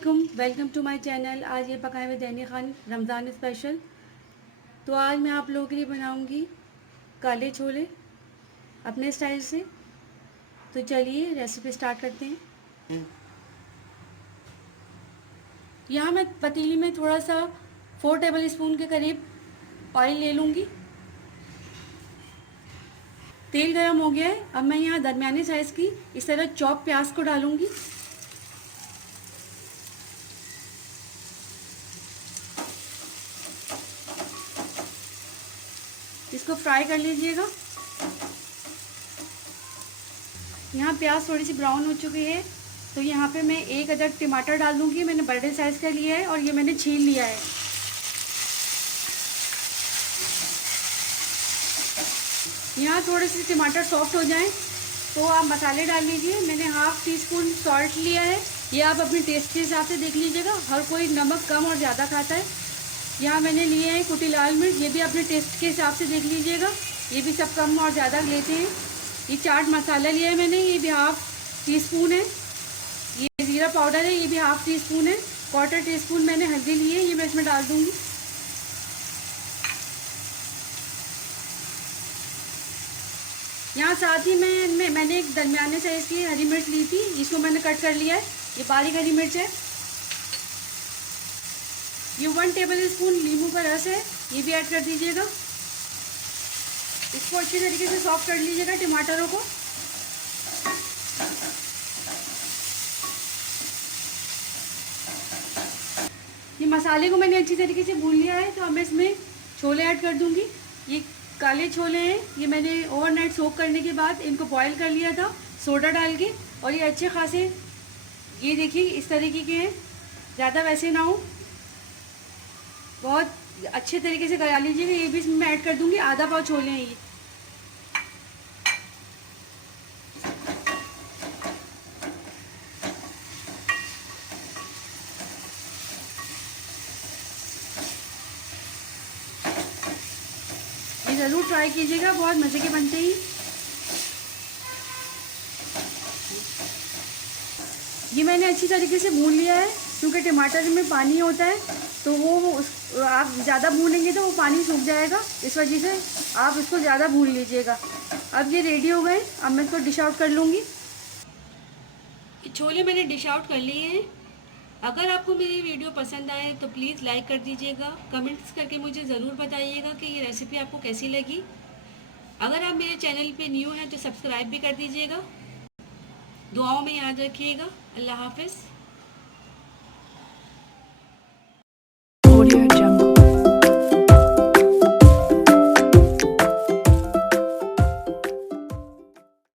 वालेकुम, welcome to my channel. आज ये पकाए हुए दैनी खान रमज़ान स्पेशल। तो आज मैं आप लोगों के लिए बनाऊंगी काले छोले अपने स्टाइल से। तो चलिए रेसिपी स्टार्ट करते हैं। यहाँ मैं पतीली में थोड़ा सा 4 टेबल स्पून के करीब ऑयल ले लूँगी। तेल गरम हो गया है। अब मैं यहाँ दरमियाने साइज़ की इस तरह चॉप प्याज को डालूँगी। इसको फ्राई कर लीजिएगा। यहाँ प्याज थोड़ी सी ब्राउन हो चुकी है, तो यहाँ पे मैं 1 अदद टमाटर डाल दूँगी। मैंने बड़े साइज़ का लिया है और ये मैंने छील लिया है। यहाँ थोड़े से टमाटर सॉफ्ट हो जाएं तो आप मसाले डाल लीजिए। मैंने हाफ़ टी स्पून सॉल्ट लिया है, ये आप अपने टेस्ट के हिसाब से देख लीजिएगा। हर कोई नमक कम और ज़्यादा खाता है। यहाँ मैंने लिए हैं कुटी लाल मिर्च, ये भी अपने टेस्ट के हिसाब से देख लीजिएगा। ये भी सब कम और ज़्यादा लेते हैं। ये चाट मसाला लिया है मैंने, ये भी हाफ़ टी स्पून है। ये ज़ीरा पाउडर है, ये भी हाफ़ टी स्पून है। 1/4 टी स्पून मैंने हल्दी ली है, ये मैं इसमें डाल दूँगी। यहाँ साथ ही मैंने एक दरमियाने साइज़ की हरी मिर्च ली थी, इसको मैंने कट कर लिया है। ये बारीक हरी मिर्च है। ये 1 टेबल स्पून नींबू का रस है, ये भी ऐड कर दीजिएगा। इसको अच्छी तरीके से सॉफ्ट कर लीजिएगा टमाटरों को। ये मसाले को मैंने अच्छी तरीके से भून लिया है, तो अब मैं इसमें छोले ऐड कर दूंगी। ये काले छोले हैं, ये मैंने ओवरनाइट सोक करने के बाद इनको बॉईल कर लिया था सोडा डाल के, और ये अच्छे खासे, ये देखिए इस तरीके के हैं, ज़्यादा वैसे ना हो, बहुत अच्छे तरीके से गला लीजिएगा। ये भी इसमें मैं ऐड कर दूंगी। आधा पाव छोले हैं ये। ये ज़रूर ट्राई कीजिएगा, बहुत मज़े के बनते हैं। ये मैंने अच्छी तरीके से भून लिया है, क्योंकि टमाटर में पानी होता है, तो वो आप ज़्यादा भूनेंगे तो वो पानी सूख जाएगा। इस वजह से आप इसको ज़्यादा भून लीजिएगा। अब ये रेडी हो गए, अब मैं इसको डिश आउट कर लूँगी। छोले मैंने डिश आउट कर लिए हैं। अगर आपको मेरी वीडियो पसंद आए तो प्लीज़ लाइक कर दीजिएगा। कमेंट्स करके मुझे ज़रूर बताइएगा कि ये रेसिपी आपको कैसी लगी। अगर आप मेरे चैनल पे न्यू हैं तो सब्सक्राइब भी कर दीजिएगा। दुआओं में याद रखिएगा। अल्लाह हाफ़िज़।